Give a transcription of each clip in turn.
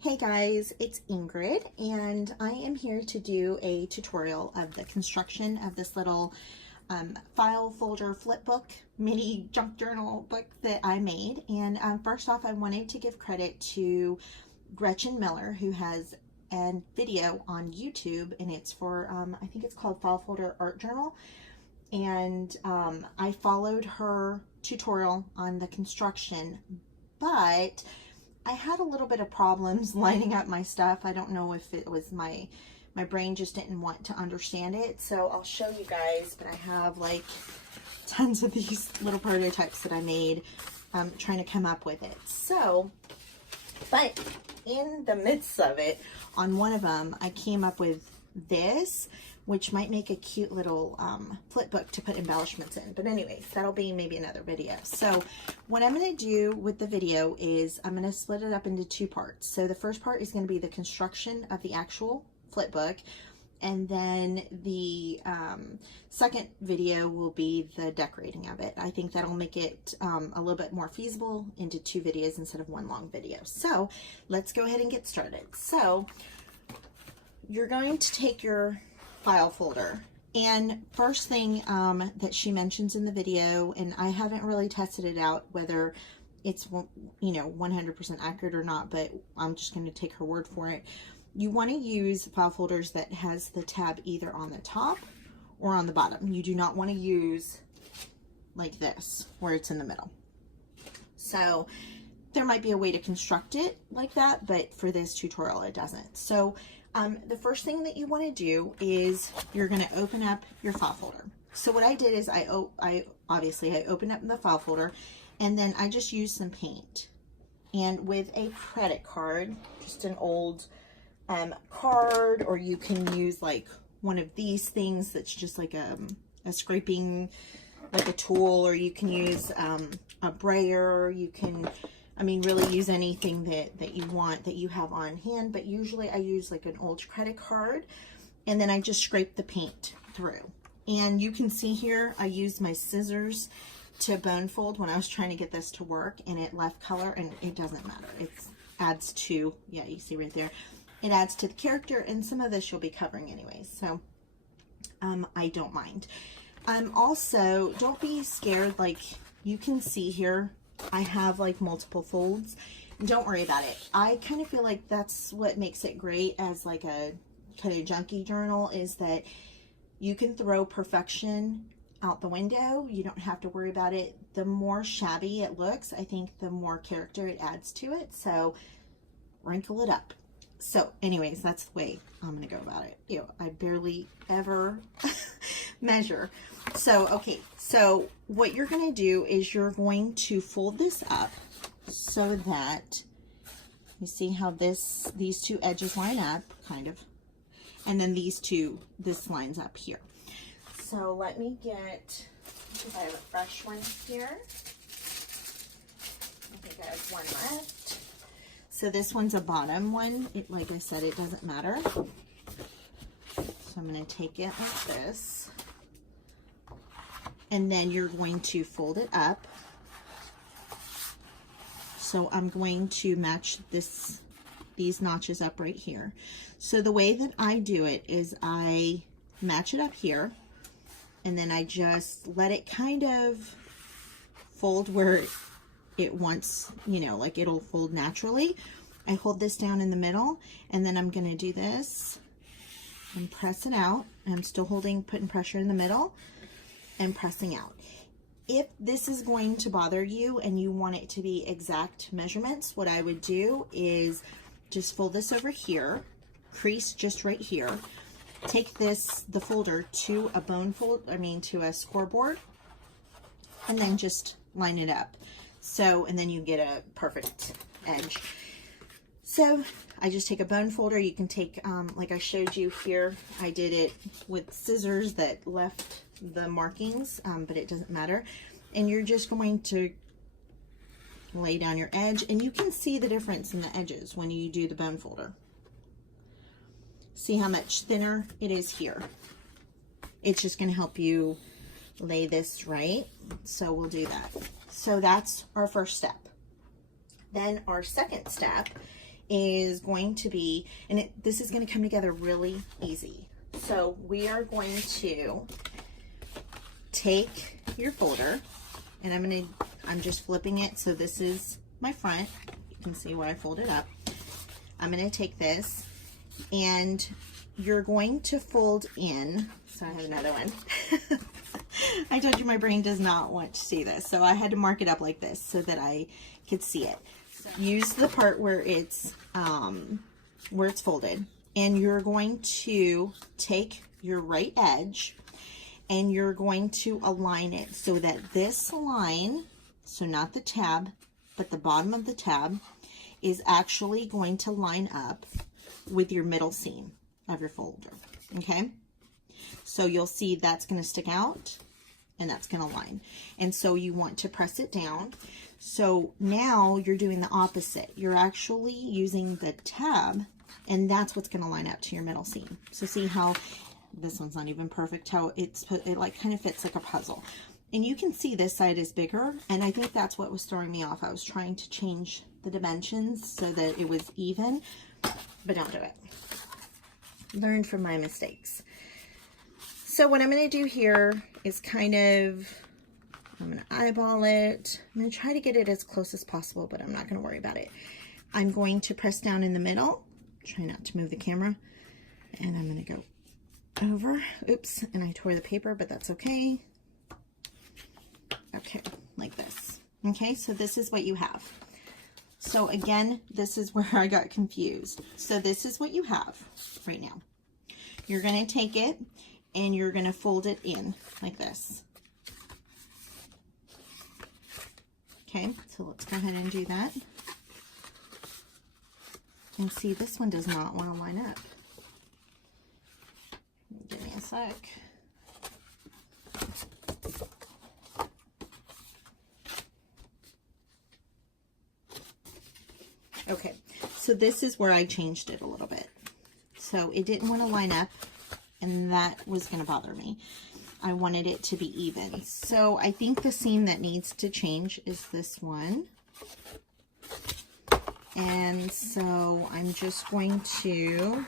Hey guys, it's Ingrid and I am here to do a tutorial of the construction of this little file folder flip book, mini junk journal book that I made. And first off, I wanted to give credit to Gretchen Miller, who has a video on YouTube, and it's for, I think it's called File Folder Art Journal. And I followed her tutorial on the construction, but I had a little bit of problems lining up my stuff. I don't know if it was my brain just didn't want to understand it. So I'll show you guys, but I have like tons of these little prototypes that I made trying to come up with it. So, but in the midst of it, on one of them, I came up with this, which might make a cute little flip book to put embellishments in. But anyways, that'll be maybe another video. So what I'm going to do with the video is I'm going to split it up into two parts. So the first part is going to be the construction of the actual flip book. And then the second video will be the decorating of it. I think that'll make it a little bit more feasible into two videos instead of one long video. So let's go ahead and get started. So you're going to take your file folder, and first thing that she mentions in the video, and I haven't really tested it out whether it's 100% accurate or not, but I'm just going to take her word for it. You want to use file folders that has the tab either on the top or on the bottom. You do not want to use like this where it's in the middle. So there might be a way to construct it like that, but for this tutorial it doesn't. So the first thing that you want to do is you're going to open up your file folder. So what I did is I opened up the file folder, and then I just used some paint. And with a credit card, just an old card, or you can use like one of these things that's just like a scraping, like a tool, or you can use a brayer. You can, I mean, really use anything that you want, that you have on hand, but usually I use like an old credit card, and then I just scrape the paint through. And you can see here, I used my scissors to bone fold when I was trying to get this to work, and it left color, and it doesn't matter. It adds to, yeah, you see right there, it adds to the character, and some of this you'll be covering anyways, so I don't mind. Also, don't be scared, like you can see here, I have like multiple folds. Don't worry about it. I kind of feel like that's what makes it great as like a kind of junky journal, is that you can throw perfection out the window. You don't have to worry about it. The more shabby it looks, I think the more character it adds to it. So wrinkle it up. So anyways, that's the way I'm going to go about it. You know, I barely ever measure. So, okay. So what you're going to do is you're going to fold this up so that you see how these two edges line up, kind of, and then this lines up here. So let me get, if I have a fresh one here. I think I have one left. So this one's a bottom one. Like I said, it doesn't matter. So I'm going to take it like this. And then you're going to fold it up. So I'm going to match these notches up right here. So the way that I do it is I match it up here, and then I just let it kind of fold where it wants, like it'll fold naturally. I hold this down in the middle, and then I'm going to do this and press it out. I'm still putting pressure in the middle and pressing out. If this is going to bother you and you want it to be exact measurements, what I would do is just fold this over here, crease just right here, take the folder to a to a scoreboard, and then just line it up. So, and then you get a perfect edge. So I just take a bone folder. You can take, like I showed you here, I did it with scissors that left the markings, but it doesn't matter. And you're just going to lay down your edge, and you can see the difference in the edges when you do the bone folder. See how much thinner it is here. It's just going to help you lay this right. So we'll do that. So that's our first step. Then our second step is going to be, and this is going to come together really easy. So we are going to take your folder, and I'm just flipping it. So this is my front. You can see where I fold it up. I'm going to take this, and you're going to fold in. So I have another one. I told you my brain does not want to see this, so I had to mark it up like this so that I could see it. So use the part where it's folded, and you're going to take your right edge and you're going to align it so that this line, so not the tab, but the bottom of the tab, is actually going to line up with your middle seam of your folder, okay? So you'll see that's going to stick out and that's going to line. And so you want to press it down. So now you're doing the opposite. You're actually using the tab, and that's what's going to line up to your middle seam. So see how this one's not even perfect, how it like kind of fits like a puzzle. And you can see this side is bigger, and I think that's what was throwing me off. I was trying to change the dimensions so that it was even, but don't do it. Learn from my mistakes. So what I'm going to do here is I'm going to eyeball it. I'm going to try to get it as close as possible, but I'm not going to worry about it. I'm going to press down in the middle. Try not to move the camera. And I'm going to go over. Oops, and I tore the paper, but that's okay. Okay, like this. Okay, so this is what you have. So again, this is where I got confused. So this is what you have right now. You're going to take it and you're going to fold it in like this. Okay, so let's go ahead and do that. And see, this one does not want to line up. Give me a sec. Okay, so this is where I changed it a little bit. So it didn't want to line up, and that was going to bother me. I wanted it to be even. So I think the seam that needs to change is this one. And so I'm just going to,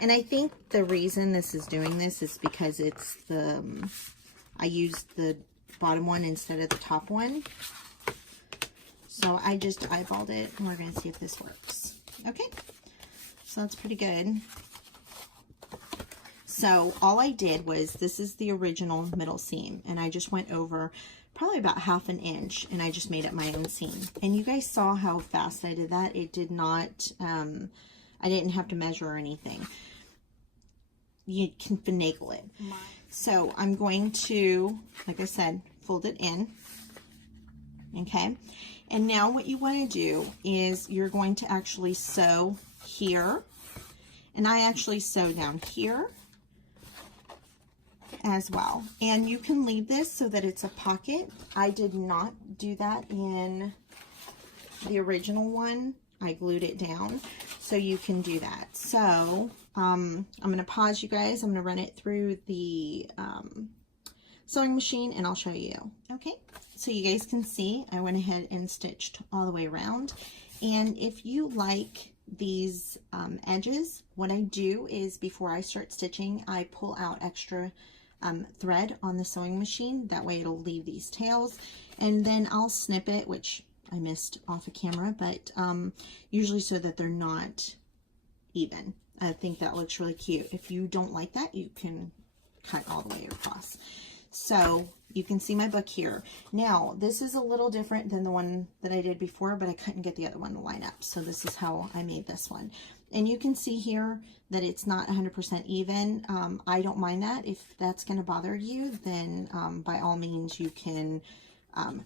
and I think the reason this is doing this is because it's I used the bottom one instead of the top one. So I just eyeballed it, and we're going to see if this works. Okay, so that's pretty good. So all I did was, this is the original middle seam, and I just went over probably about 1/2 inch, and I just made up my own seam. And you guys saw how fast I did that. It did not, I didn't have to measure or anything. You can finagle it. So I'm going to, like I said, fold it in. Okay. And now what you want to do is you're going to actually sew here. And I actually sew down here as well. And you can leave this so that it's a pocket. I did not do that in the original one. I glued it down, so you can do that. So I'm going to pause you guys. I'm going to run it through the sewing machine, and I'll show you. Okay, so you guys can see I went ahead and stitched all the way around. And if you like these edges, what I do is before I start stitching, I pull out extra thread on the sewing machine. That way it'll leave these tails, and then I'll snip it, which I missed off of camera, but usually so that they're not even. I think that looks really cute. If you don't like that, you can cut all the way across. So you can see my book here. Now, this is a little different than the one that I did before, but I couldn't get the other one to line up. So this is how I made this one. And you can see here that it's not 100% even. I don't mind that. If that's going to bother you, then by all means you can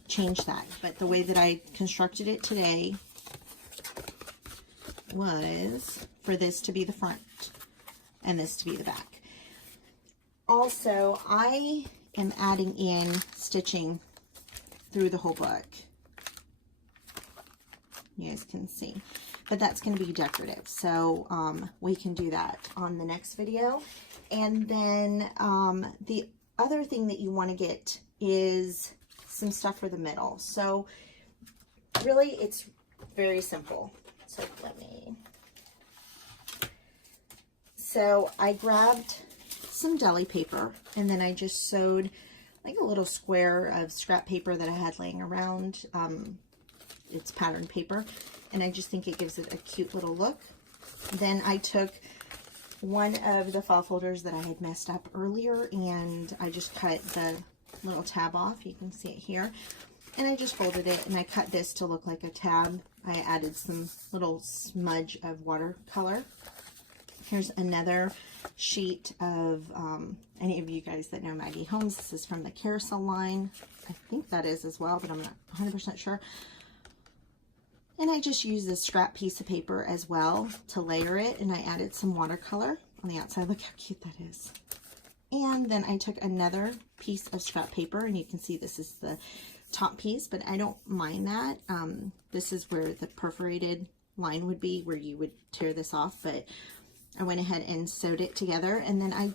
change that. But the way that I constructed it today was for this to be the front and this to be the back. Also, I am adding in stitching through the whole book. You guys can see, but that's going to be decorative, so we can do that on the next video. And then the other thing that you want to get is some stuff for the middle. So really it's very simple. So I grabbed some deli paper, and then I just sewed like a little square of scrap paper that I had laying around. It's patterned paper, and I just think it gives it a cute little look. Then I took one of the file folders that I had messed up earlier, and I just cut the little tab off. You can see it here. And I just folded it, and I cut this to look like a tab. I added some little smudge of watercolor. Here's another sheet of, any of you guys that know Maggie Holmes, this is from the Carousel line. I think that is as well, but I'm not 100% sure. And I just used this scrap piece of paper as well to layer it, and I added some watercolor on the outside. Look how cute that is. And then I took another piece of scrap paper, and you can see this is the top piece, but I don't mind that. This is where the perforated line would be, where you would tear this off, but I went ahead and sewed it together, and then I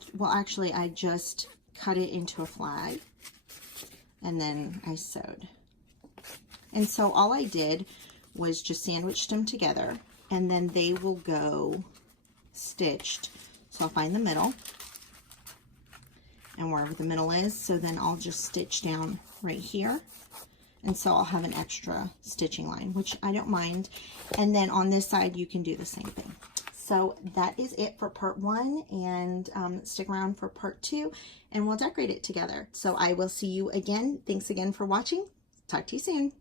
just cut it into a flag, and then I sewed. And so all I did was just sandwiched them together, and then they will go stitched. So I'll find the middle, and wherever the middle is, so then I'll just stitch down right here. And so I'll have an extra stitching line, which I don't mind. And then on this side, you can do the same thing. So that is it for part 1, and stick around for part 2, and we'll decorate it together. So I will see you again. Thanks again for watching. Talk to you soon.